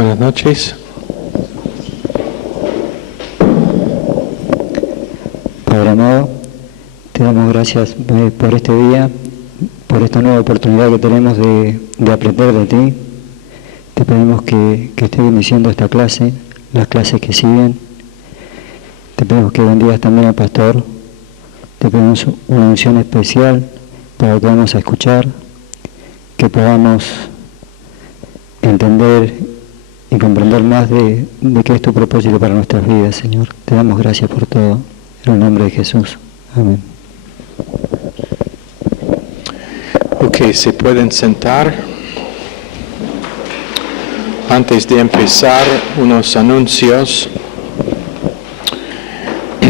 Buenas noches. Padre amado, te damos gracias por este día, por esta nueva oportunidad que tenemos de aprender de ti. Te pedimos que estés bendiciendo esta clase, las clases que siguen. Te pedimos que bendigas también al pastor. Te pedimos una unción especial para que vamos a escuchar, que podamos entender y comprender más de qué es tu propósito para nuestras vidas, Señor. Te damos gracias por todo. En el nombre de Jesús. Amén. Ok, se pueden sentar. Antes de empezar, unos anuncios.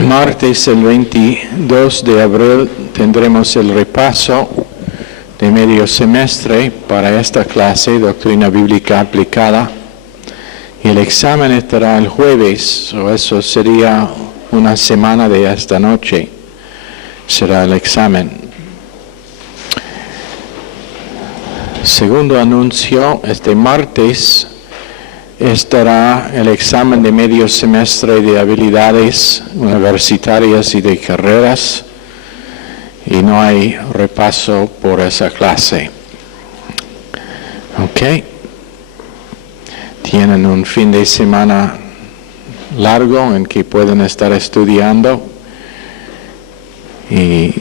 Martes, el 22 de abril, tendremos el repaso de medio semestre para esta clase, Doctrina Bíblica Aplicada. Y el examen estará el jueves, o eso sería una semana de esta noche, será el examen. Segundo anuncio, este martes estará el examen de medio semestre de habilidades universitarias y de carreras, y no hay repaso por esa clase. Ok. Tienen un fin de semana largo en que pueden estar estudiando, y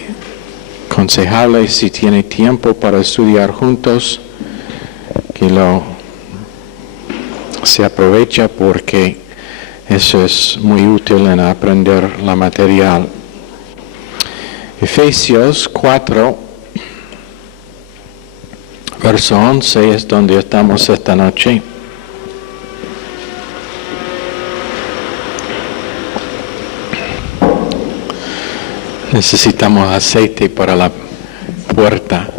aconsejable, si tiene tiempo para estudiar juntos, que se aprovecha, porque eso es muy útil en aprender la material. Efesios 4, verso 11 es donde estamos esta noche. Necesitamos aceite para la puerta.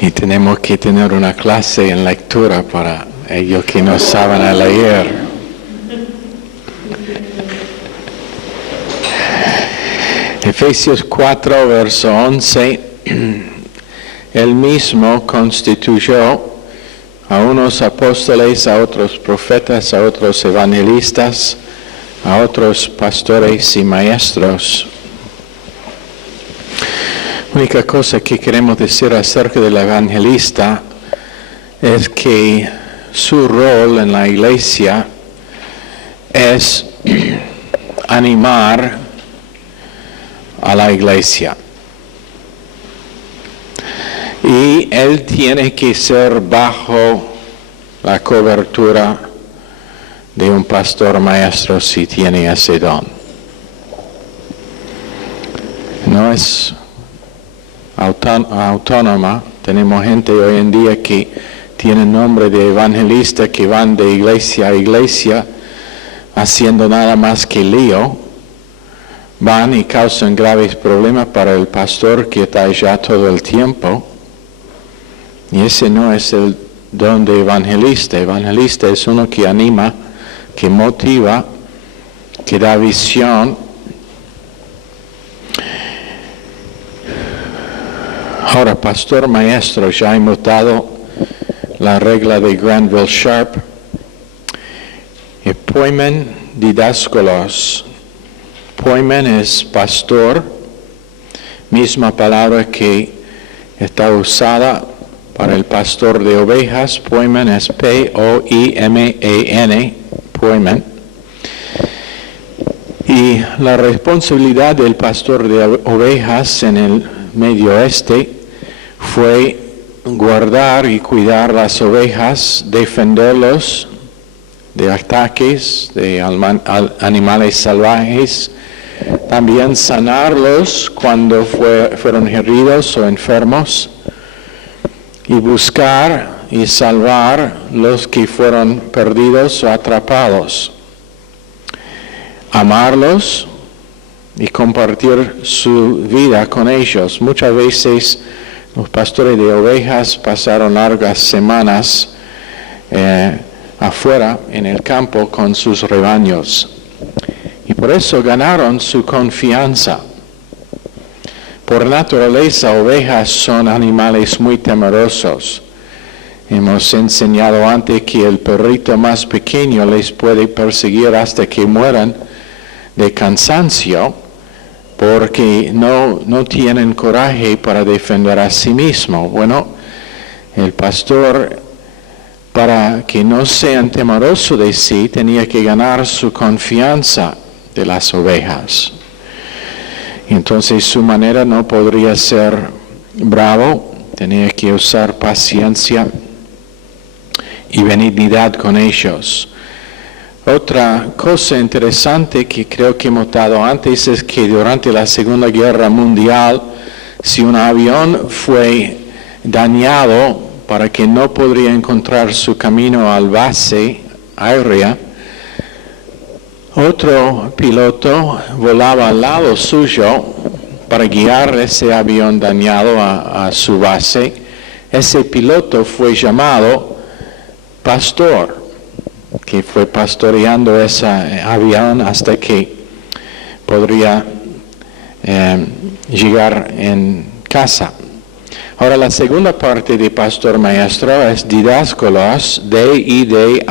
Y tenemos que tener una clase en lectura para ellos que no saben leer. Efesios 4, verso 11. Él mismo constituyó a unos apóstoles, a otros profetas, a otros evangelistas, a otros pastores y maestros. La única cosa que queremos decir acerca del evangelista es que su rol en la iglesia es animar a la iglesia. Y él tiene que ser bajo la cobertura de un pastor maestro si tiene ese don. No es autónoma. Tenemos gente hoy en día que tiene nombre de evangelista, que van de iglesia a iglesia haciendo nada más que lío. Van y causan graves problemas para el pastor que está allá todo el tiempo. Y ese no es el don de evangelista. Evangelista es uno que anima, que motiva, que da visión. Ahora, pastor maestro, ya hemos dado la regla de Granville Sharp. Poimen didáskolos. Poimen es pastor, misma palabra que está usada para el pastor de ovejas. Poimen es P-O-I-M-E-N, poimen. Y la responsabilidad del pastor de ovejas en el Medio Oeste fue guardar y cuidar las ovejas, defenderlos de ataques de animales salvajes, también sanarlos cuando fueron heridos o enfermos, y buscar y salvar los que fueron perdidos o atrapados. Amarlos y compartir su vida con ellos. Muchas veces los pastores de ovejas pasaron largas semanas afuera en el campo con sus rebaños. Y por eso ganaron su confianza. Por naturaleza, ovejas son animales muy temerosos. Hemos enseñado antes que el perrito más pequeño les puede perseguir hasta que mueran de cansancio, porque no tienen coraje para defender a sí mismo. Bueno, el pastor, para que no sean temerosos de sí, tenía que ganar su confianza de las ovejas. Entonces su manera no podría ser bravo, tenía que usar paciencia y benignidad con ellos. Otra cosa interesante que creo que hemos notado antes es que durante la Segunda Guerra Mundial, si un avión fue dañado para que no podría encontrar su camino al base aérea, otro piloto volaba al lado suyo para guiar ese avión dañado a su base. Ese piloto fue llamado pastor, que fue pastoreando ese avión hasta que podría llegar en casa. Ahora la segunda parte de pastor maestro es didáskolos, D-I-D-A-S-K-A-L-O-S.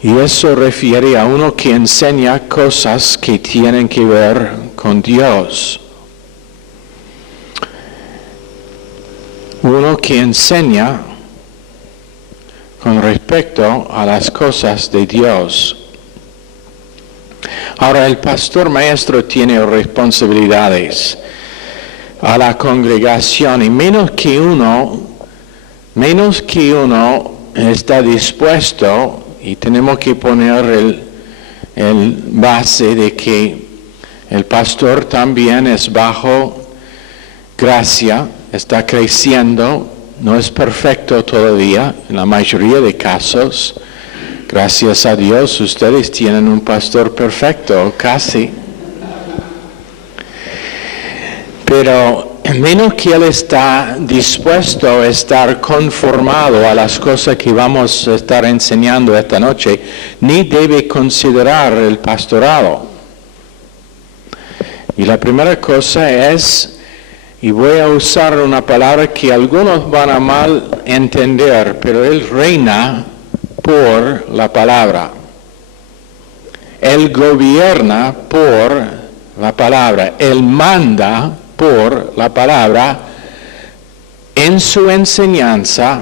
Y eso refiere a uno que enseña cosas que tienen que ver con Dios. Uno que enseña con respecto a las cosas de Dios. Ahora el pastor maestro tiene responsabilidades a la congregación y menos que uno está dispuesto. Y tenemos que poner el base de que el pastor también es bajo gracia, está creciendo, no es perfecto todavía, en la mayoría de casos. Gracias a Dios, ustedes tienen un pastor perfecto, casi. Pero menos que él está dispuesto a estar conformado a las cosas que vamos a estar enseñando esta noche, ni debe considerar el pastorado. Y la primera cosa es, y voy a usar una palabra que algunos van a mal entender, pero él reina por la palabra. Él gobierna por la palabra. Él manda por la palabra en su enseñanza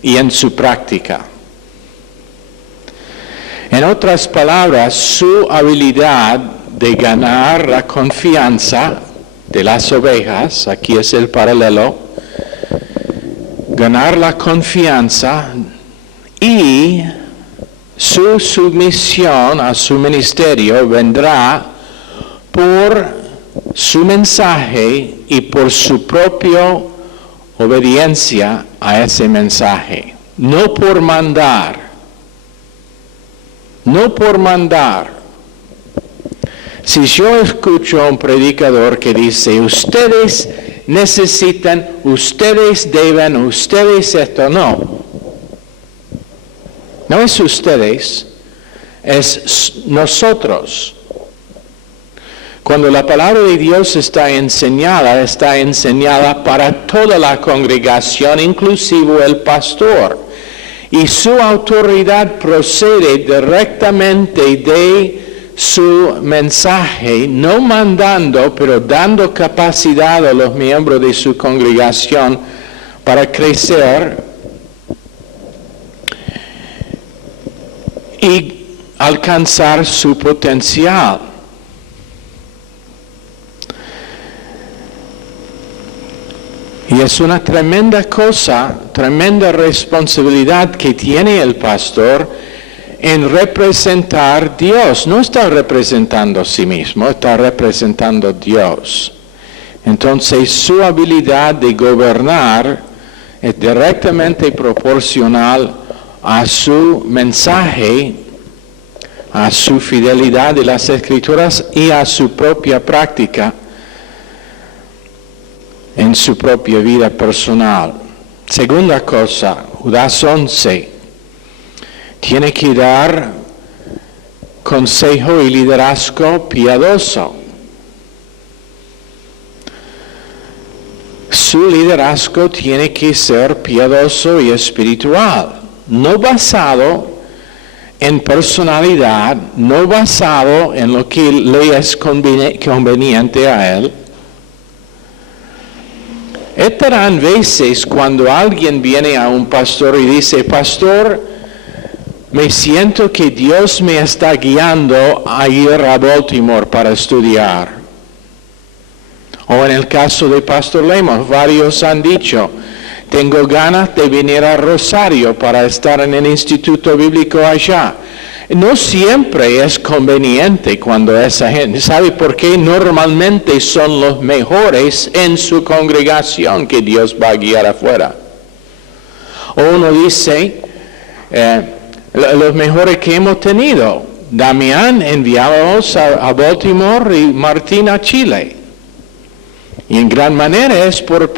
y en su práctica. En otras palabras, su habilidad de ganar la confianza de las ovejas, aquí es el paralelo, ganar la confianza y su sumisión a su ministerio vendrá por su mensaje y por su propia obediencia a ese mensaje. No por mandar. No por mandar. Si yo escucho a un predicador que dice, ustedes necesitan, ustedes deben, ustedes esto, no. No es ustedes, es nosotros. Cuando la palabra de Dios está enseñada para toda la congregación, inclusive el pastor. Y su autoridad procede directamente de su mensaje, no mandando, pero dando capacidad a los miembros de su congregación para crecer y alcanzar su potencial. Y es una tremenda cosa, tremenda responsabilidad que tiene el pastor en representar a Dios. No está representando a sí mismo, está representando a Dios. Entonces su habilidad de gobernar es directamente proporcional a su mensaje, a su fidelidad de las Escrituras y a su propia práctica en su propia vida personal. Segunda cosa, Judas 11, tiene que dar consejo y liderazgo piadoso. Su liderazgo tiene que ser piadoso y espiritual, no basado en personalidad, no basado en lo que le es conveniente a él. Estarán veces cuando alguien viene a un pastor y dice: pastor, me siento que Dios me está guiando a ir a Baltimore para estudiar. O en el caso de Pastor Lemos, varios han dicho: tengo ganas de venir a Rosario para estar en el Instituto Bíblico allá. No siempre es conveniente cuando esa gente, ¿sabe por qué? Normalmente son los mejores en su congregación que Dios va a guiar afuera. O uno dice, los mejores que hemos tenido, Damián enviados a Baltimore y Martín a Chile. Y en gran manera es por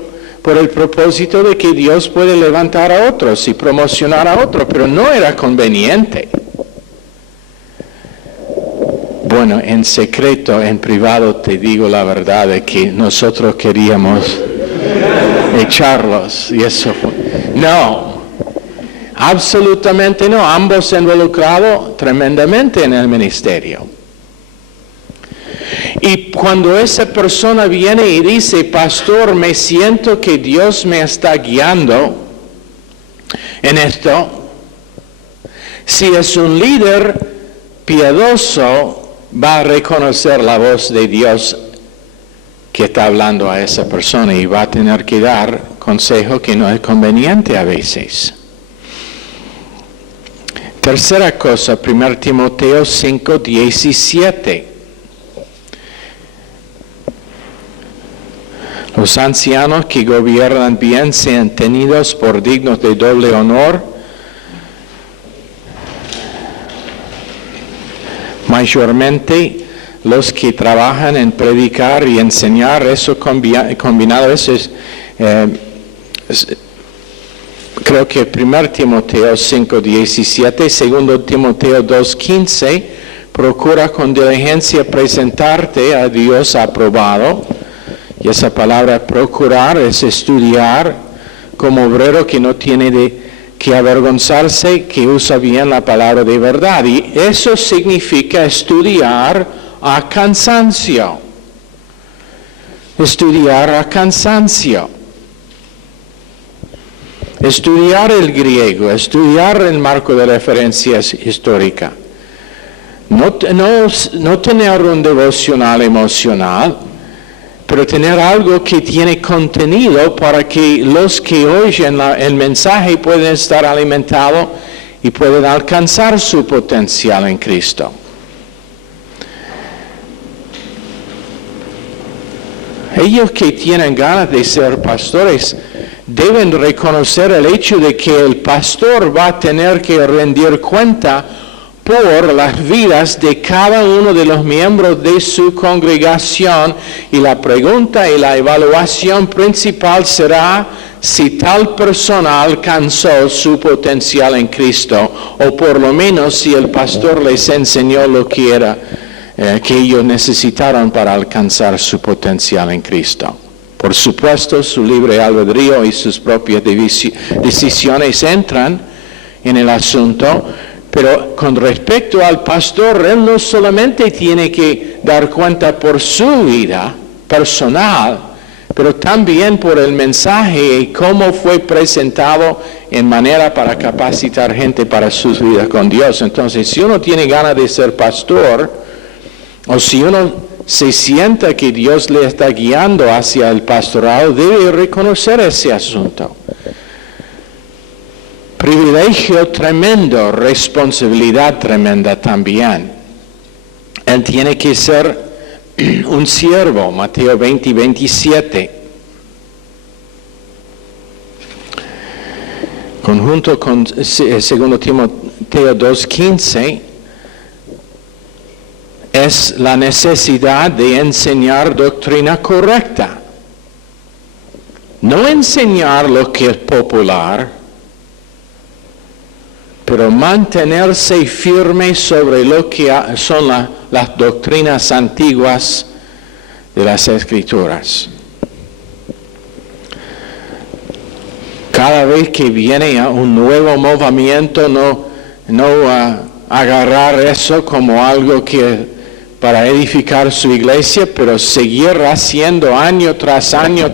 el propósito de que Dios puede levantar a otros y promocionar a otros, pero no era conveniente. Bueno, en secreto, en privado, te digo la verdad de que nosotros queríamos echarlos y eso fue. No, absolutamente no. Ambos involucrados tremendamente en el ministerio. Y cuando esa persona viene y dice: pastor, me siento que Dios me está guiando en esto, si es un líder piadoso, va a reconocer la voz de Dios que está hablando a esa persona y va a tener que dar consejo que no es conveniente a veces. Tercera cosa, 1 Timoteo 5:17. Los ancianos que gobiernan bien sean tenidos por dignos de doble honor, mayormente los que trabajan en predicar y enseñar. Eso combinado, eso es, creo que 1 Timoteo 5:17, 2 Timoteo 2:15, procura con diligencia presentarte a Dios aprobado. Y esa palabra procurar es estudiar como obrero que no tiene que avergonzarse, que usa bien la palabra de verdad. Y eso significa estudiar a cansancio. Estudiar a cansancio. Estudiar el griego, estudiar el marco de referencia histórica. No tener un devocional emocional, pero tener algo que tiene contenido para que los que oyen el mensaje puedan estar alimentados y puedan alcanzar su potencial en Cristo. Ellos que tienen ganas de ser pastores deben reconocer el hecho de que el pastor va a tener que rendir cuenta por las vidas de cada uno de los miembros de su congregación, y la pregunta y la evaluación principal será si tal persona alcanzó su potencial en Cristo, o por lo menos si el pastor les enseñó lo que era que ellos necesitaron para alcanzar su potencial en Cristo. Por supuesto, su libre albedrío y sus propias decisiones entran en el asunto. Pero con respecto al pastor, él no solamente tiene que dar cuenta por su vida personal, pero también por el mensaje y cómo fue presentado en manera para capacitar gente para sus vidas con Dios. Entonces, si uno tiene ganas de ser pastor, o si uno se sienta que Dios le está guiando hacia el pastorado, debe reconocer ese asunto. Privilegio tremendo, responsabilidad tremenda también. Él tiene que ser un siervo, Mateo 20:27. Conjunto con 2 Timoteo 2:15, es la necesidad de enseñar doctrina correcta. No enseñar lo que es popular, pero mantenerse firme sobre lo que son las doctrinas antiguas de las Escrituras. Cada vez que viene un nuevo movimiento, no agarrar eso como algo que para edificar su iglesia, pero seguir haciendo año tras año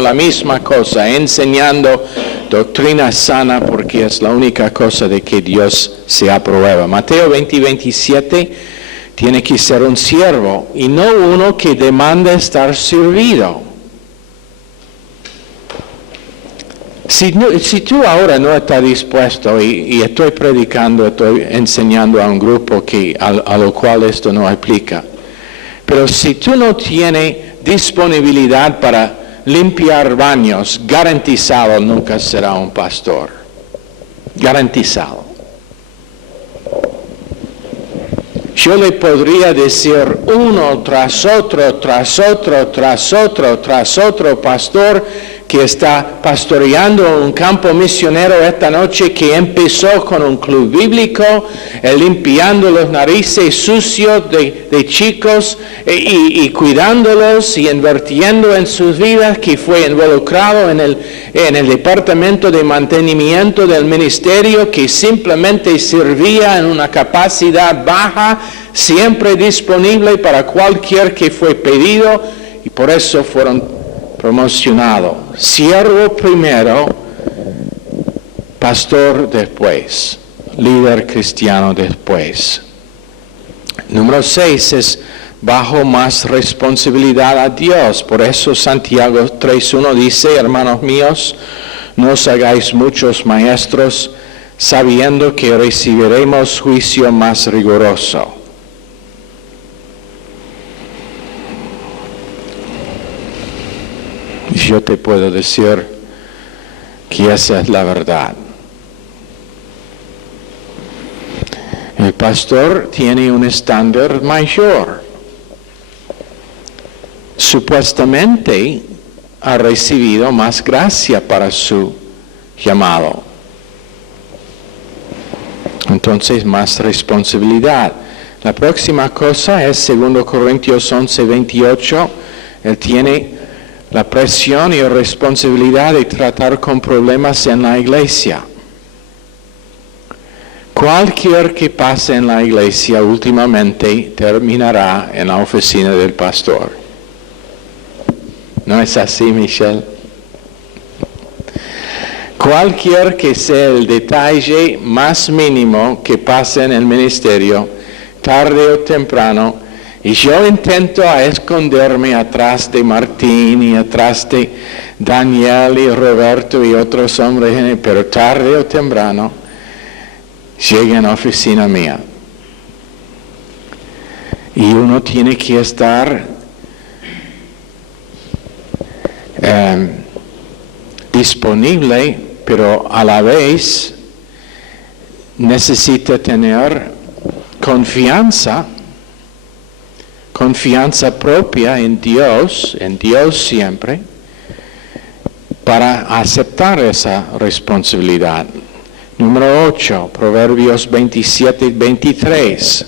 la misma cosa, enseñando doctrina sana, porque es la única cosa de que Dios se aprueba. Mateo 20:27 tiene que ser un siervo y no uno que demanda estar servido. Si tú ahora no estás dispuesto, y estoy predicando, estoy enseñando a un grupo a lo cual esto no aplica, pero si tú no tienes disponibilidad para limpiar baños, garantizado nunca será un pastor. Garantizado. Yo le podría decir uno tras otro pastor que está pastoreando un campo misionero esta noche, que empezó con un club bíblico, limpiando los narices sucios de chicos y cuidándolos y invirtiendo en sus vidas, que fue involucrado en el departamento de mantenimiento del ministerio, que simplemente servía en una capacidad baja, siempre disponible para cualquier que fue pedido, y por eso fueron promocionado. Siervo primero, pastor después, líder cristiano después. Número 6 es bajo más responsabilidad a Dios. Por eso Santiago 3:1 dice: hermanos míos, no os hagáis muchos maestros, sabiendo que recibiremos juicio más riguroso. Yo te puedo decir que esa es la verdad. El pastor tiene un estándar mayor. Supuestamente ha recibido más gracia para su llamado. Entonces, más responsabilidad. La próxima cosa es 2 Corintios 11:28. Él tiene la presión y responsabilidad de tratar con problemas en la iglesia. Cualquier que pase en la iglesia últimamente terminará en la oficina del pastor. ¿No es así, Michelle? Cualquier que sea el detalle más mínimo que pase en el ministerio, tarde o temprano, y yo intento esconderme atrás de Martín y atrás de Daniel y Roberto y otros hombres, pero tarde o temprano llega a la oficina mía. Y uno tiene que estar disponible, pero a la vez necesita tener confianza propia en Dios siempre, para aceptar esa responsabilidad. Número 8, Proverbios 27:23.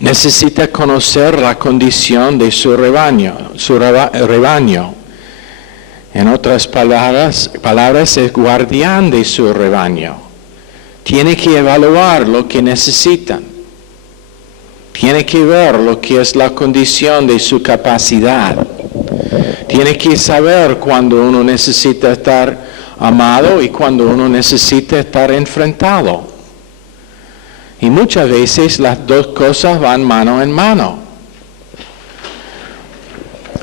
Necesita conocer la condición de su rebaño. En otras palabras, es guardián de su rebaño. Tiene que evaluar lo que necesitan. Tiene que ver lo que es la condición de su capacidad. Tiene que saber cuando uno necesita estar amado y cuando uno necesita estar enfrentado. Y muchas veces las dos cosas van mano en mano.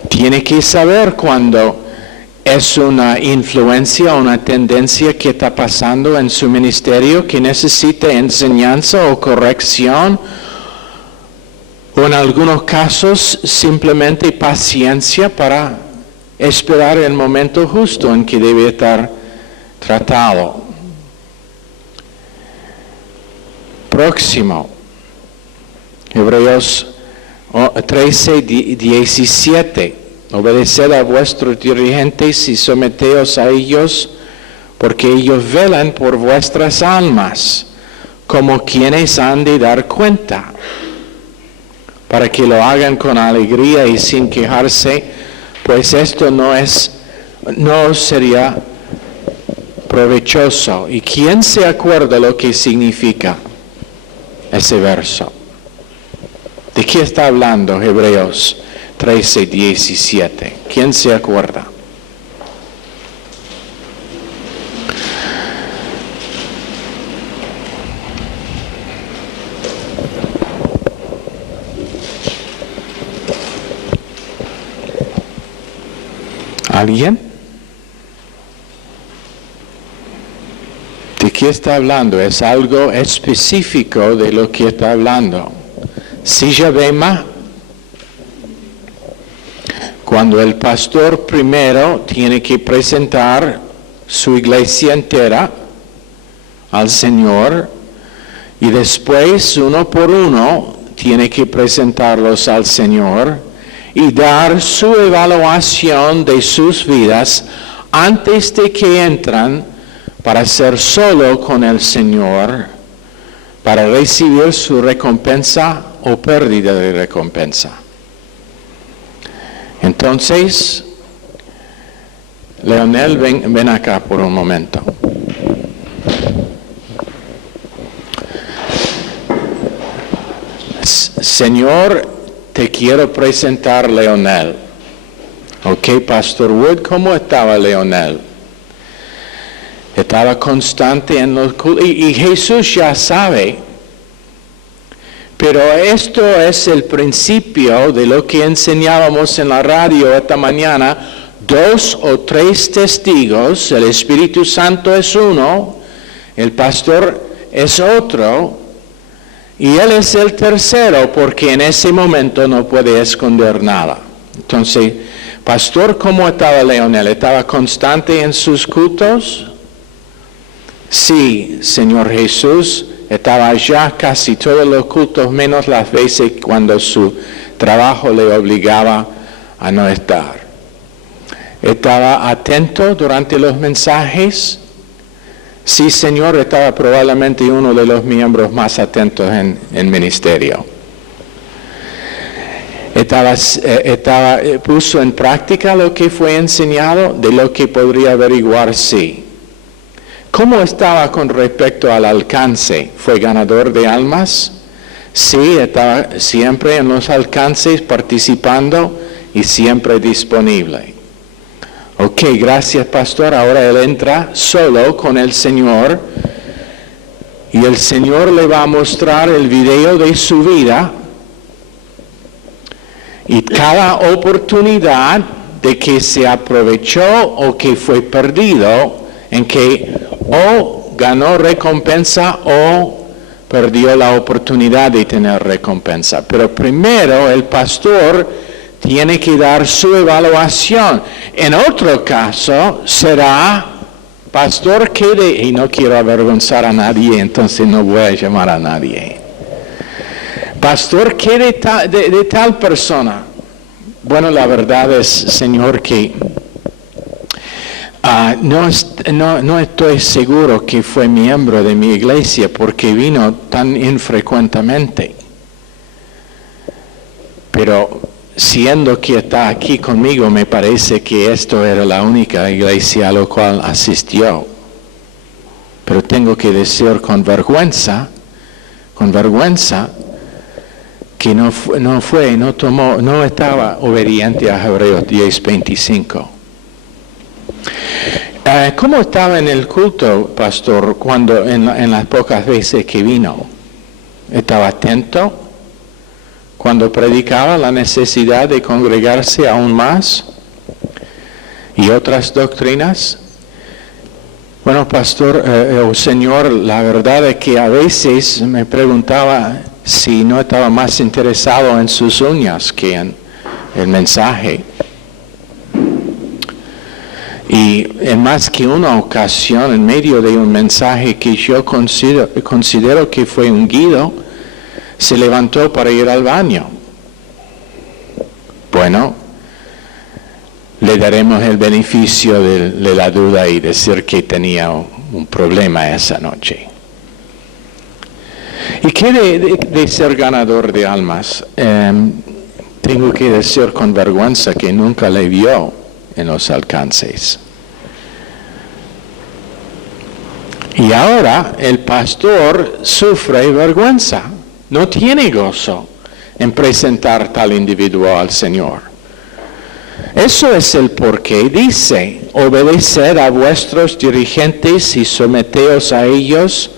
Tiene que saber cuando es una influencia, una tendencia que está pasando en su ministerio que necesita enseñanza o corrección, o en algunos casos simplemente paciencia para esperar el momento justo en que debe estar tratado. Próximo, Hebreos 13:17. Obedeced a vuestros dirigentes y someteos a ellos, porque ellos velan por vuestras almas, como quienes han de dar cuenta, para que lo hagan con alegría y sin quejarse, pues esto no sería provechoso. ¿Y quién se acuerda lo que significa ese verso? ¿De qué está hablando Hebreos 13:17? ¿Quién se acuerda? ¿Alguien? ¿De qué está hablando? Es algo específico de lo que está hablando. Silla Bema, cuando el pastor primero tiene que presentar su iglesia entera al Señor y después uno por uno tiene que presentarlos al Señor y dar su evaluación de sus vidas antes de que entran para ser solo con el Señor, para recibir su recompensa o pérdida de recompensa. Entonces, Leonel, ven acá por un momento. Señor, te quiero presentar Leonel. Ok, Pastor Wood, ¿cómo estaba Leonel? Estaba constante en los cultos. Y Jesús ya sabe. Pero esto es el principio de lo que enseñábamos en la radio esta mañana. 2 o 3 testigos, el Espíritu Santo es uno, el pastor es otro, y él es el tercero, porque en ese momento no puede esconder nada. Entonces, pastor, ¿cómo estaba Leonel? ¿Estaba constante en sus cultos? Sí, Señor Jesús, estaba allá casi todos los cultos, menos las veces cuando su trabajo le obligaba a no estar. ¿Estaba atento durante los mensajes? Sí, Señor, estaba probablemente uno de los miembros más atentos en ministerio. ¿Puso en práctica lo que fue enseñado? De lo que podría averiguar, sí. ¿Cómo estaba con respecto al alcance? ¿Fue ganador de almas? Sí, estaba siempre en los alcances participando y siempre disponible. Ok, gracias pastor. Ahora él entra solo con el Señor y el Señor le va a mostrar el video de su vida y cada oportunidad de que se aprovechó o que fue perdido, en que o ganó recompensa o perdió la oportunidad de tener recompensa. Pero primero el pastor tiene que dar su evaluación. En otro caso será, pastor, y no quiero avergonzar a nadie, entonces no voy a llamar a nadie. Pastor, ¿qué de tal persona? Bueno, la verdad es, Señor, que no estoy seguro que fue miembro de mi iglesia porque vino tan infrecuentemente. Pero siendo que está aquí conmigo, me parece que esto era la única iglesia a la cual asistió. Pero tengo que decir con vergüenza, que no estaba obediente a Hebreos 10:25. ¿Cómo estaba en el culto, pastor, cuando en las pocas veces que vino? ¿Estaba atento? Cuando predicaba la necesidad de congregarse aún más y otras doctrinas. Bueno, pastor o señor, la verdad es que a veces me preguntaba si no estaba más interesado en sus uñas que en el mensaje. Y en más que una ocasión, en medio de un mensaje que yo considero que fue ungido, se levantó para ir al baño. Bueno, le daremos el beneficio de la duda y decir que tenía un problema esa noche. ¿Y qué de ser ganador de almas? Tengo que decir con vergüenza que nunca le vio en los alcances. Y ahora el pastor sufre vergüenza, no tiene gozo en presentar tal individuo al Señor. Eso es el porqué dice, obedeced a vuestros dirigentes y someteos a ellos,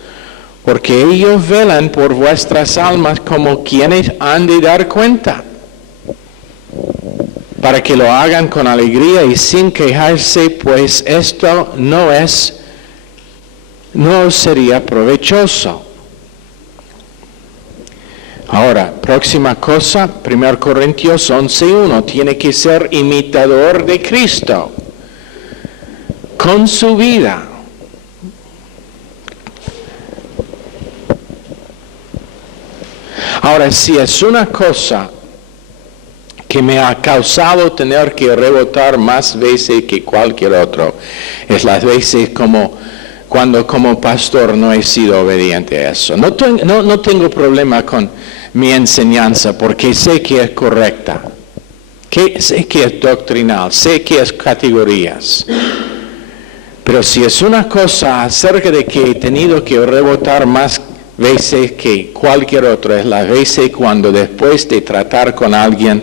porque ellos velan por vuestras almas como quienes han de dar cuenta, para que lo hagan con alegría y sin quejarse, pues esto no sería provechoso. Ahora, próxima cosa, 1 Corintios 11:1, tiene que ser imitador de Cristo con su vida. Ahora, si es una cosa que me ha causado tener que rebotar más veces que cualquier otro, es las veces cuando como pastor no he sido obediente a eso. No tengo problema con mi enseñanza porque sé que es correcta, sé que es doctrinal, sé que es categorías. Pero si es una cosa acerca de que he tenido que rebotar más veces que cualquier otra, es la veces cuando después de tratar con alguien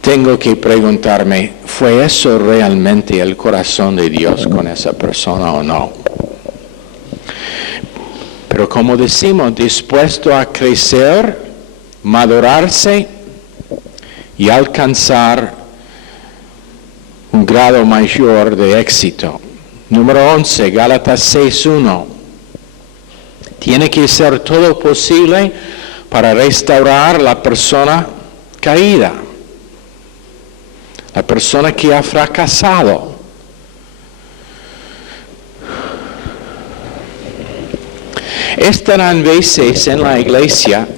tengo que preguntarme, ¿fue eso realmente el corazón de Dios con esa persona o no? Pero como decimos, dispuesto a crecer, madurarse y alcanzar un grado mayor de éxito. Número 11, Gálatas 6:1. Tiene que ser todo posible para restaurar la persona caída, la persona que ha fracasado. Estarán veces en la iglesia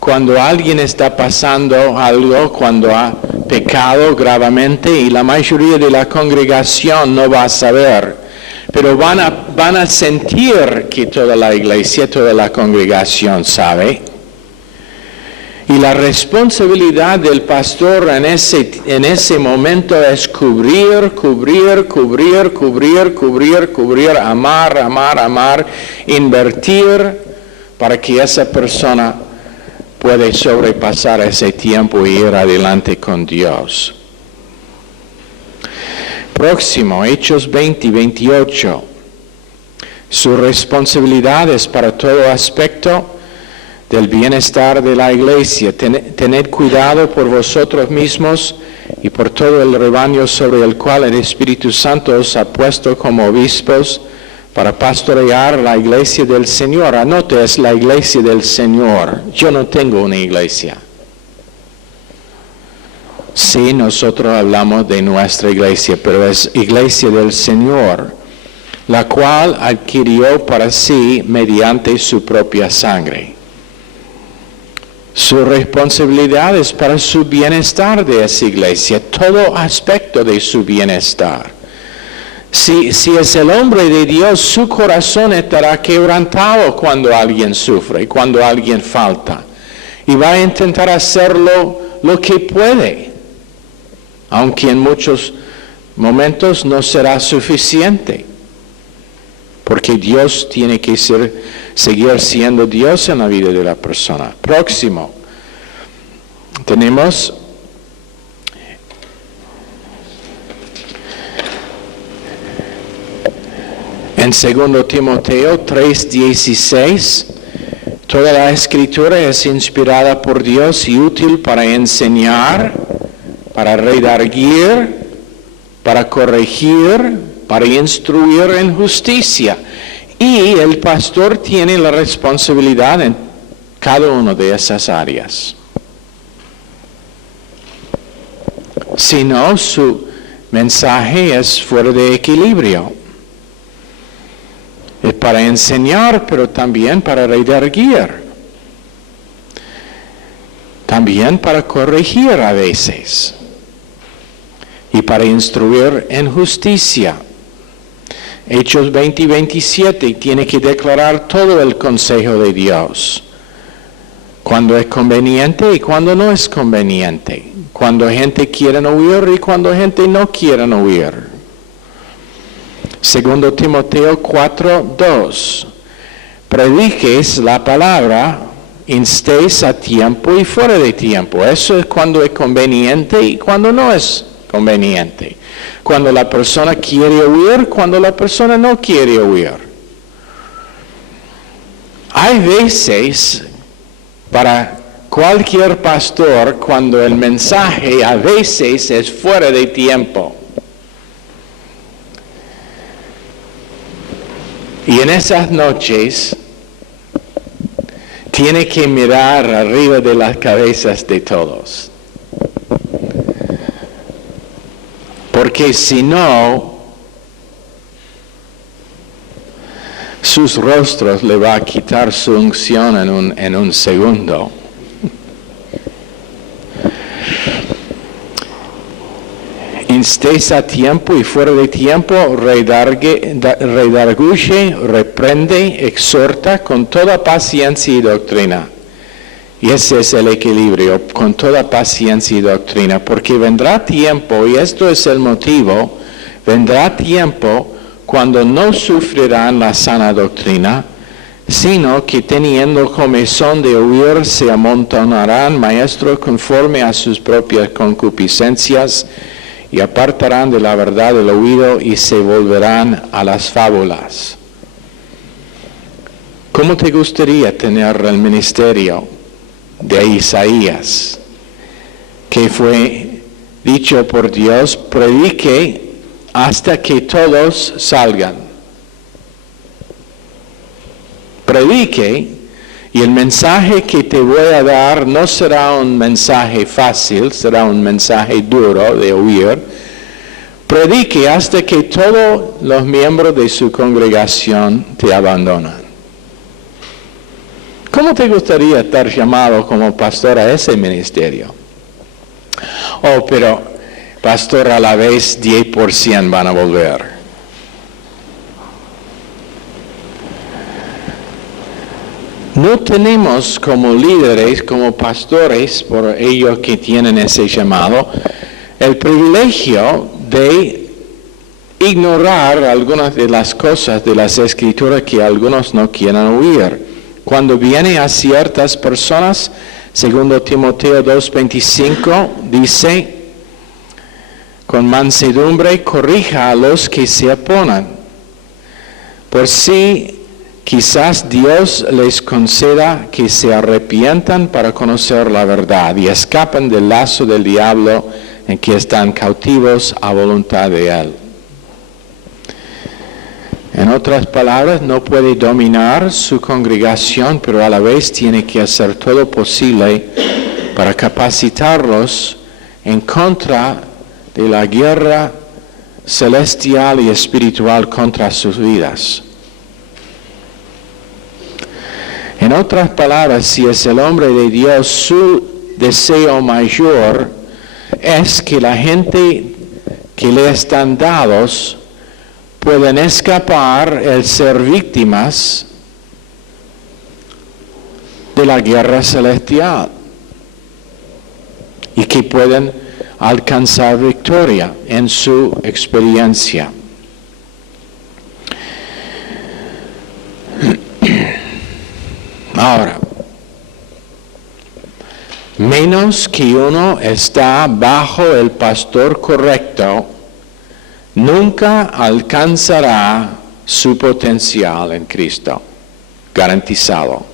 cuando alguien está pasando algo, cuando ha pecado gravemente y la mayoría de la congregación no va a saber, pero van a sentir que toda la iglesia, toda la congregación sabe. Y la responsabilidad del pastor en ese momento es cubrir, amar, invertir para que esa persona pueda sobrepasar ese tiempo y ir adelante con Dios. Próximo, Hechos 20:28. Su responsabilidad es para todo aspecto del bienestar de la iglesia. Tened cuidado por vosotros mismos y por todo el rebaño sobre el cual el Espíritu Santo os ha puesto como obispos para pastorear la iglesia del Señor. Anote, es la iglesia del Señor. Yo no tengo una iglesia. Sí, nosotros hablamos de nuestra iglesia, pero es iglesia del Señor, la cual adquirió para sí mediante su propia sangre. Su responsabilidad es para su bienestar de esa iglesia, todo aspecto de su bienestar. Si es el hombre de Dios, su corazón estará quebrantado cuando alguien sufre, cuando alguien falta. Y va a intentar hacerlo lo que puede, aunque en muchos momentos no será suficiente. Porque Dios tiene que seguir siendo Dios en la vida de la persona. Próximo. Tenemos en 2 Timoteo 3:16, toda la escritura es inspirada por Dios y útil para enseñar, para redarguir, para corregir, para instruir en justicia. Y el pastor tiene la responsabilidad en cada una de esas áreas. Si no, su mensaje es fuera de equilibrio. Es para enseñar, pero también para redarguir. También para corregir a veces. y para instruir en justicia. Hechos 20 y 27 tiene que declarar todo el consejo de Dios. Cuando es conveniente y cuando no es conveniente. Cuando gente quiere huir y cuando gente no quiere huir. Segundo Timoteo 4:2. Prediques la palabra, instéis a tiempo y fuera de tiempo. Eso es cuando es conveniente y cuando no es conveniente. Cuando la persona quiere huir, cuando la persona no quiere huir. Hay veces para cualquier pastor cuando el mensaje a veces es fuera de tiempo. Y en esas noches tiene que mirar arriba de las cabezas de todos. Porque si no, sus rostros le va a quitar su unción en un segundo. Instéis a tiempo y fuera de tiempo, redarguye, reprende, exhorta con toda paciencia y doctrina. Y ese es el equilibrio, con toda paciencia y doctrina, porque vendrá tiempo, y esto es el motivo, vendrá tiempo cuando no sufrirán la sana doctrina, sino que teniendo comezón de huir se amontonarán maestros conforme a sus propias concupiscencias, y apartarán de la verdad el oído y se volverán a las fábulas. ¿Cómo te gustaría tener el ministerio de Isaías, que fue dicho por Dios, predique hasta que todos salgan? Predique, y el mensaje que te voy a dar no será un mensaje fácil, será un mensaje duro de oír. Predique hasta que todos los miembros de su congregación te abandonan. ¿Cómo te gustaría estar llamado como pastor a ese ministerio? Oh, pero pastor, a la vez 10% van a volver. No tenemos como líderes, como pastores, por ellos que tienen ese llamado, el privilegio de ignorar algunas de las cosas de las Escrituras que algunos no quieren oír. Cuando viene a ciertas personas, segundo Timoteo 2:25, dice, con mansedumbre corrija a los que se oponen, por si quizás Dios les conceda que se arrepientan para conocer la verdad y escapen del lazo del diablo en que están cautivos a voluntad de él. En otras palabras, no puede dominar su congregación, pero a la vez tiene que hacer todo posible para capacitarlos en contra de la guerra celestial y espiritual contra sus vidas. En otras palabras, si es el hombre de Dios, su deseo mayor es que la gente que le están dados pueden escapar el ser víctimas de la guerra celestial y que pueden alcanzar victoria en su experiencia. Ahora, menos que uno está bajo el pastor correcto, nunca alcanzará su potencial en Cristo, garantizado.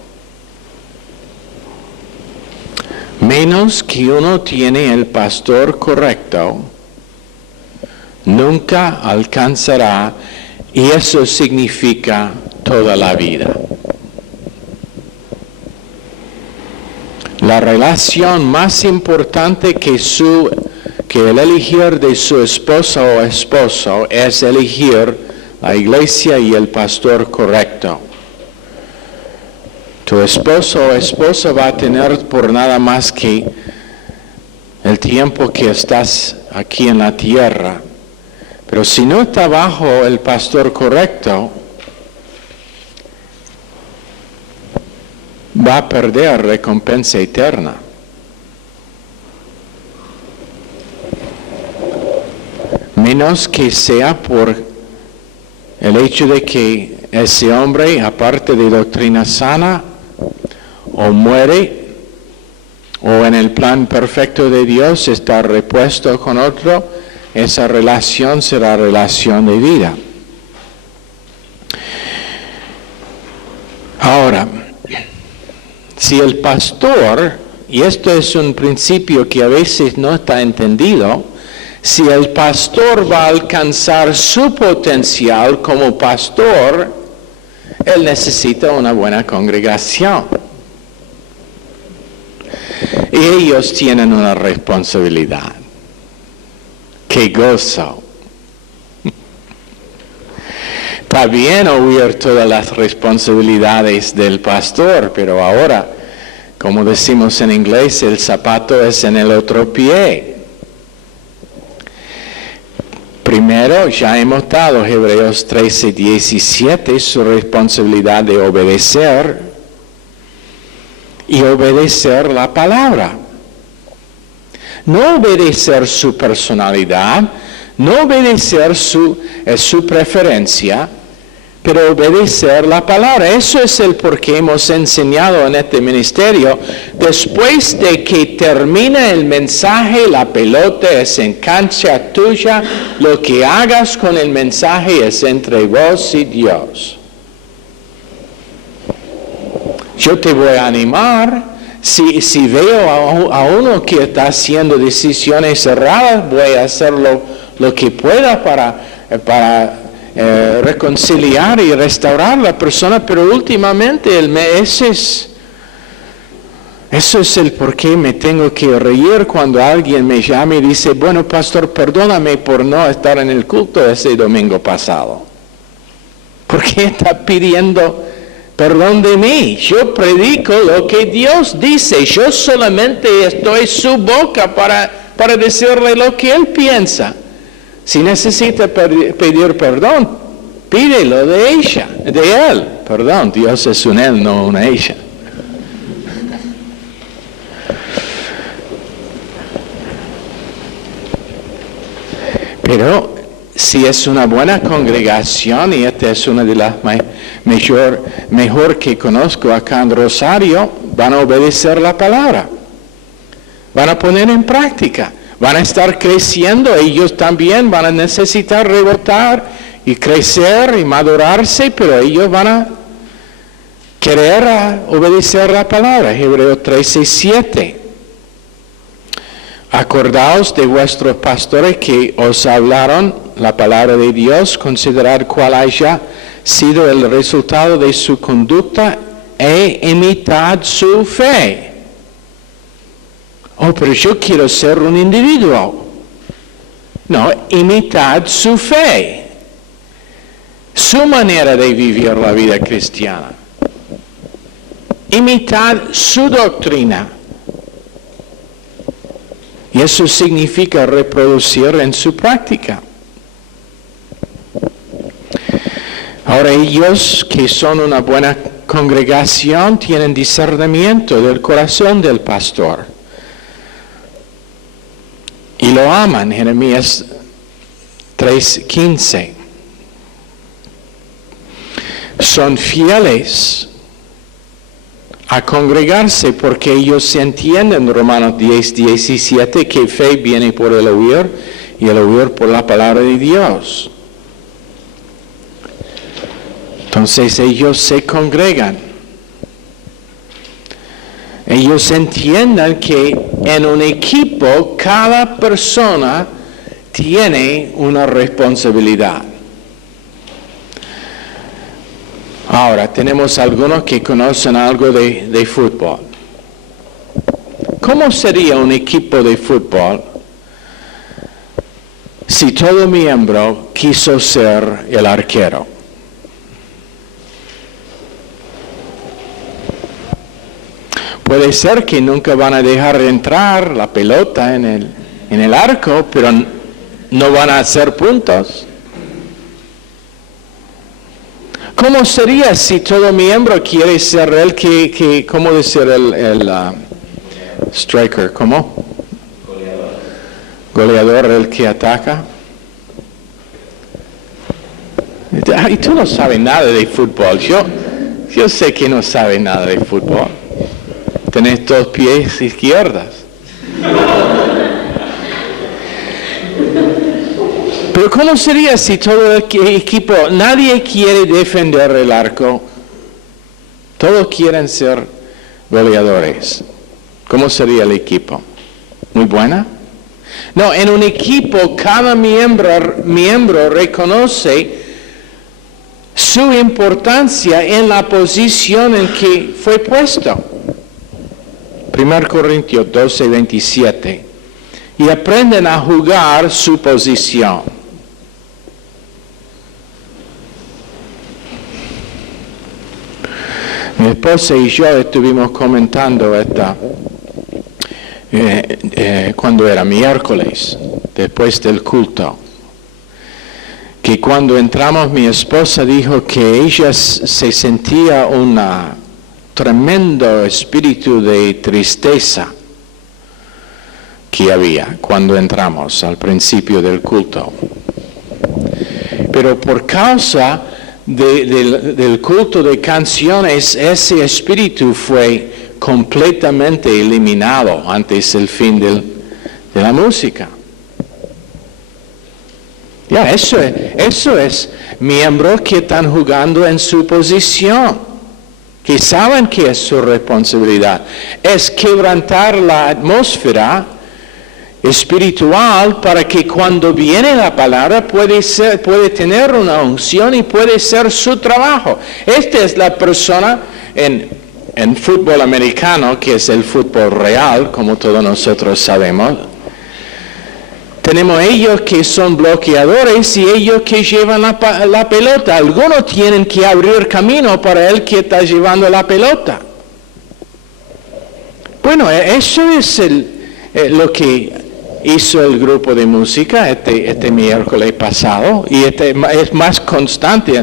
Menos que uno tiene el pastor correcto, nunca alcanzará, y eso significa toda la vida. La relación más importante que el elegir de su esposa o esposo es elegir la iglesia y el pastor correcto. Tu esposo o esposa va a tener por nada más que el tiempo que estás aquí en la tierra. Pero si no está bajo el pastor correcto, va a perder recompensa eterna. Menos que sea por el hecho de que ese hombre, aparte de doctrina sana, o muere, o en el plan perfecto de Dios está repuesto con otro, esa relación será relación de vida. Ahora, si el pastor, y esto es un principio que a veces no está entendido, si el pastor va a alcanzar su potencial como pastor, él necesita una buena congregación. Y ellos tienen una responsabilidad. ¡Qué gozo! Está bien oír todas las responsabilidades del pastor, pero ahora, como decimos en inglés, el zapato es en el otro pie. Primero, ya hemos dado Hebreos 13:17, su responsabilidad de obedecer y obedecer la palabra. No obedecer su personalidad, no obedecer su preferencia, pero obedecer la palabra. Eso es el por qué hemos enseñado en este ministerio. Después de que termina el mensaje, la pelota es en cancha tuya. Lo que hagas con el mensaje es entre vos y Dios. Yo te voy a animar. Si veo a uno que está haciendo decisiones erradas, voy a hacer lo que pueda para reconciliar y restaurar la persona, pero últimamente eso es el por qué me tengo que reír cuando alguien me llama y dice, bueno, pastor, perdóname por no estar en el culto ese domingo pasado. ¿Por qué está pidiendo perdón de mí? Yo predico lo que Dios dice, yo solamente estoy su boca para decirle lo que Él piensa. Si necesita pedir perdón, pídelo de ella, de él. Perdón, Dios es un él, no una ella. Pero si es una buena congregación, y esta es una de las mejor que conozco acá en Rosario, van a obedecer la palabra. Van a poner en práctica. Van a estar creciendo, ellos también van a necesitar rebotar y crecer y madurarse, pero ellos van a querer obedecer la palabra. Hebreos 13:7. Acordaos de vuestros pastores que os hablaron la palabra de Dios, considerad cuál haya sido el resultado de su conducta e imitad su fe. Oh, pero yo quiero ser un individuo. No, imitad su fe, su manera de vivir la vida cristiana. Imitad su doctrina. Y eso significa reproducir en su práctica. Ahora ellos, que son una buena congregación, tienen discernimiento del corazón del pastor. Y lo aman, Jeremías 3:15. Son fieles a congregarse porque ellos entienden, Romanos 10:17, que fe viene por el oír y el oír por la palabra de Dios. Entonces ellos se congregan. Ellos entiendan que en un equipo cada persona tiene una responsabilidad. Ahora, tenemos algunos que conocen algo de fútbol. ¿Cómo sería un equipo de fútbol si todo miembro quiso ser el arquero? Puede ser que nunca van a dejar entrar la pelota en en el arco, pero no van a hacer puntos. ¿Cómo sería si todo miembro quiere ser el que ¿cómo decir el striker? ¿Cómo? Goleador, el que ataca. Y tú no sabes nada de fútbol. Yo sé que no sabes nada de fútbol. Tenés 2 pies izquierdos. Pero ¿cómo sería si todo el equipo, nadie quiere defender el arco? Todos quieren ser goleadores. ¿Cómo sería el equipo? ¿Muy buena? No, en un equipo cada miembro reconoce su importancia en la posición en que fue puesto. 1 Corintios 12, 27. Y aprenden a jugar su posición. Mi esposa y yo estuvimos comentando cuando era miércoles, después del culto, que cuando entramos mi esposa dijo que ella se sentía un tremendo espíritu de tristeza que había cuando entramos al principio del culto. Pero por causa del culto de canciones, ese espíritu fue completamente eliminado antes del fin de la música. Ya, eso es miembros que están jugando en su posición, que saben que es su responsabilidad. Es quebrantar la atmósfera espiritual para que cuando viene la palabra puede tener una unción y puede ser su trabajo. Esta es la persona en fútbol americano, que es el fútbol real, como todos nosotros sabemos. Tenemos ellos que son bloqueadores y ellos que llevan la pelota. Algunos tienen que abrir camino para el que está llevando la pelota. Bueno, eso es lo que hizo el grupo de música este miércoles pasado, y es más constante,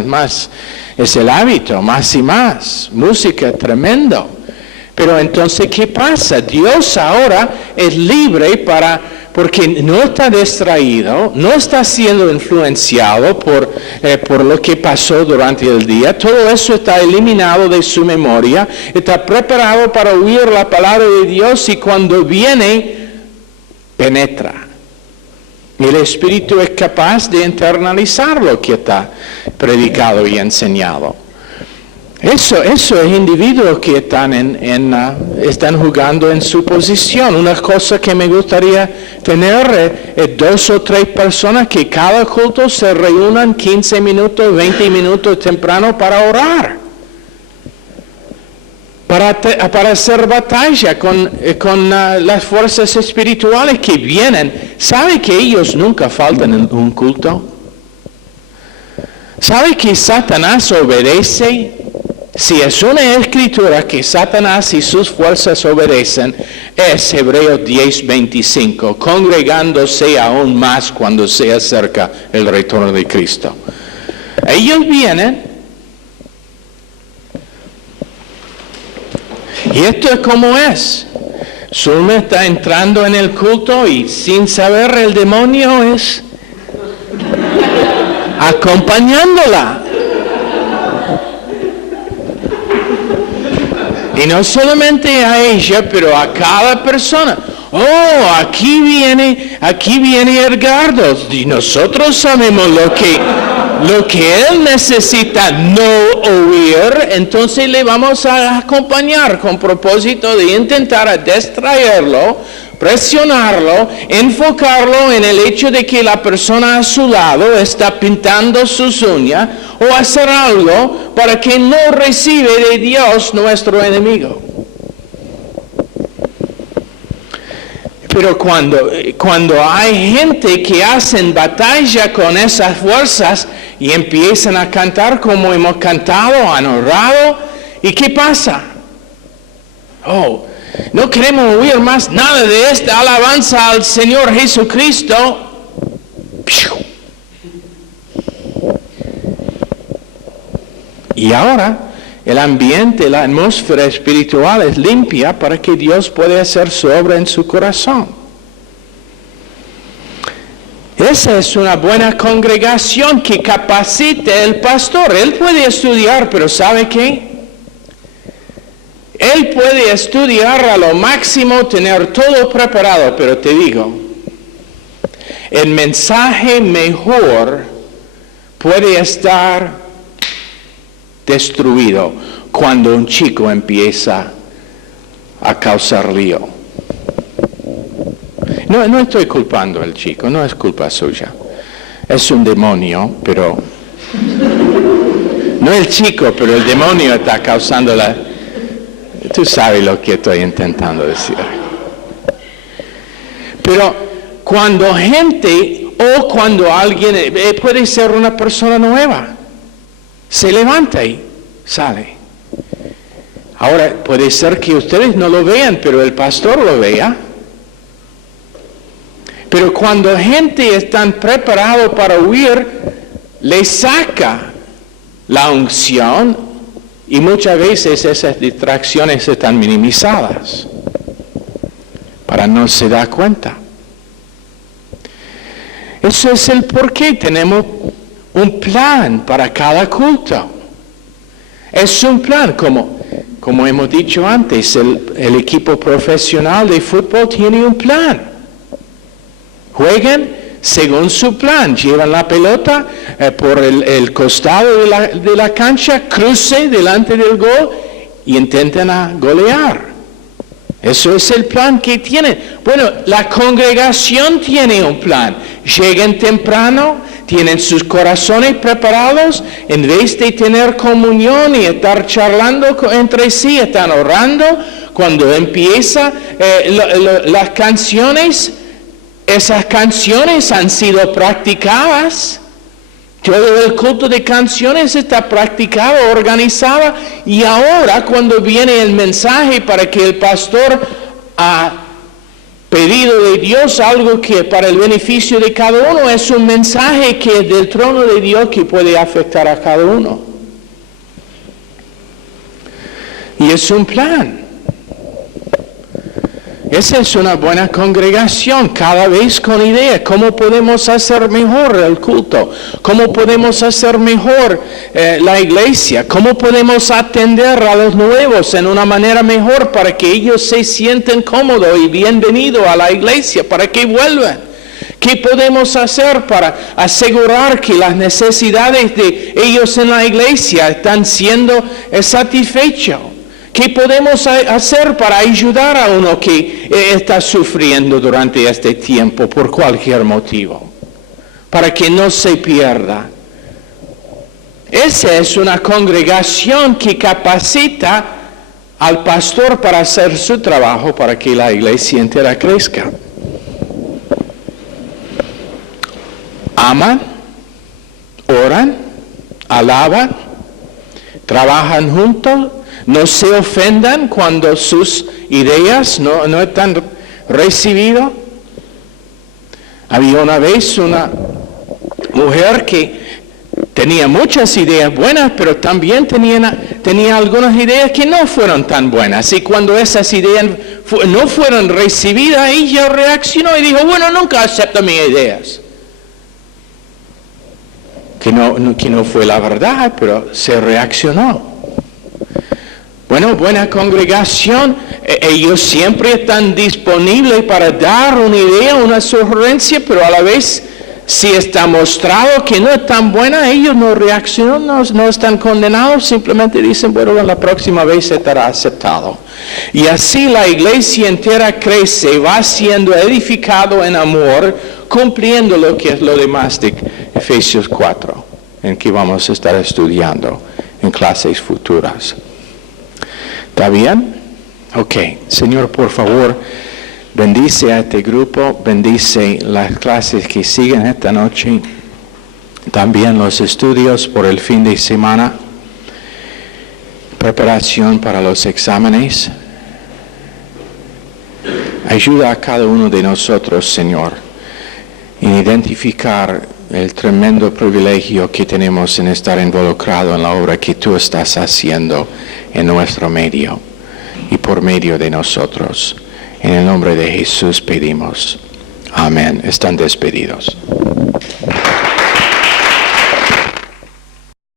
es el hábito, más y más. Música tremendo. Pero entonces, ¿qué pasa? Dios ahora es libre porque no está distraído, no está siendo influenciado por lo que pasó durante el día. Todo eso está eliminado de su memoria, está preparado para oír la palabra de Dios, y cuando viene, penetra. El Espíritu es capaz de internalizar lo que está predicado y enseñado. Eso es individuos que están jugando en su posición. Una cosa que me gustaría tener es 2 o 3 personas que cada culto se reúnan 15 minutos, 20 minutos temprano para orar. Para hacer batalla con las fuerzas espirituales que vienen. ¿Sabe que ellos nunca faltan en un culto? ¿Sabe que Satanás obedece? Si es una escritura que Satanás y sus fuerzas obedecen, es Hebreos 10:25, congregándose aún más cuando se acerca el retorno de Cristo. Ellos vienen. Y esto es como es. Zulma está entrando en el culto y sin saber el demonio es acompañándola. Y no solamente a ella, pero a cada persona. Oh, aquí viene Edgardo. Y nosotros sabemos lo que él necesita no oír, entonces le vamos a acompañar con propósito de intentar distraerlo, presionarlo, enfocarlo en el hecho de que la persona a su lado está pintando sus uñas o hacer algo para que no reciba de Dios nuestro enemigo. Pero cuando hay gente que hacen batalla con esas fuerzas y empiezan a cantar como hemos cantado, han orado, ¿y qué pasa? Oh, No queremos oír más nada de esta alabanza al Señor Jesucristo. Y ahora el ambiente, la atmósfera espiritual es limpia para que Dios pueda hacer su obra en su corazón. Esa es una buena congregación que capacite el pastor. Él puede estudiar, pero ¿sabe qué? Él puede estudiar a lo máximo, tener todo preparado, pero te digo, el mensaje mejor puede estar destruido cuando un chico empieza a causar lío. No estoy culpando al chico, no es culpa suya. Es un demonio, pero... No el chico, pero el demonio está causando la... Tú sabes lo que estoy intentando decir. Pero cuando gente o cuando alguien, puede ser una persona nueva, se levanta y sale. Ahora, puede ser que ustedes no lo vean, pero el pastor lo vea. Pero cuando gente está preparada para huir, le saca la unción. Y muchas veces esas distracciones están minimizadas para no se dar cuenta. Eso es el por qué tenemos un plan para cada culto. Es un plan, como hemos dicho antes, el equipo profesional de fútbol tiene un plan. Juegan según su plan, llevan la pelota por el costado de la cancha, cruce delante del gol y intentan golear. Eso es el plan que tienen. Bueno, la congregación tiene un plan. Llegan temprano, tienen sus corazones preparados, en vez de tener comunión y estar charlando entre sí, están orando. Cuando empieza las canciones, esas canciones han sido practicadas. Todo el culto de canciones está practicado, organizado. Y ahora cuando viene el mensaje para que el pastor ha pedido de Dios algo que para el beneficio de cada uno, es un mensaje que es del trono de Dios que puede afectar a cada uno. Y es un plan. Esa es una buena congregación, cada vez con ideas. ¿Cómo podemos hacer mejor el culto? ¿Cómo podemos hacer mejor la iglesia? ¿Cómo podemos atender a los nuevos en una manera mejor para que ellos se sienten cómodos y bienvenidos a la iglesia, para que vuelvan? ¿Qué podemos hacer para asegurar que las necesidades de ellos en la iglesia están siendo satisfechas? ¿Qué podemos hacer para ayudar a uno que está sufriendo durante este tiempo por cualquier motivo? Para que no se pierda. Esa es una congregación que capacita al pastor para hacer su trabajo para que la iglesia entera crezca. Aman, oran, alaban, trabajan juntos. No se ofendan cuando sus ideas no están recibidas. Había una vez una mujer que tenía muchas ideas buenas, pero también tenía algunas ideas que no fueron tan buenas. Y cuando esas ideas no fueron recibidas, ella reaccionó y dijo, bueno, nunca acepto mis ideas. Que no fue la verdad, pero se reaccionó. Bueno, buena congregación, ellos siempre están disponibles para dar una idea, una sugerencia, pero a la vez, si está mostrado que no es tan buena, ellos no reaccionan, no están condenados, simplemente dicen, bueno, la próxima vez estará aceptado. Y así la iglesia entera crece, va siendo edificado en amor, cumpliendo lo que es lo demás de Efesios 4, en que vamos a estar estudiando en clases futuras. ¿Está bien? Ok. Señor, por favor, bendice a este grupo, bendice las clases que siguen esta noche, también los estudios por el fin de semana, preparación para los exámenes. Ayuda a cada uno de nosotros, Señor, en identificar el tremendo privilegio que tenemos en estar involucrado en la obra que tú estás haciendo en nuestro medio y por medio de nosotros. En el nombre de Jesús pedimos. Amén. Están despedidos.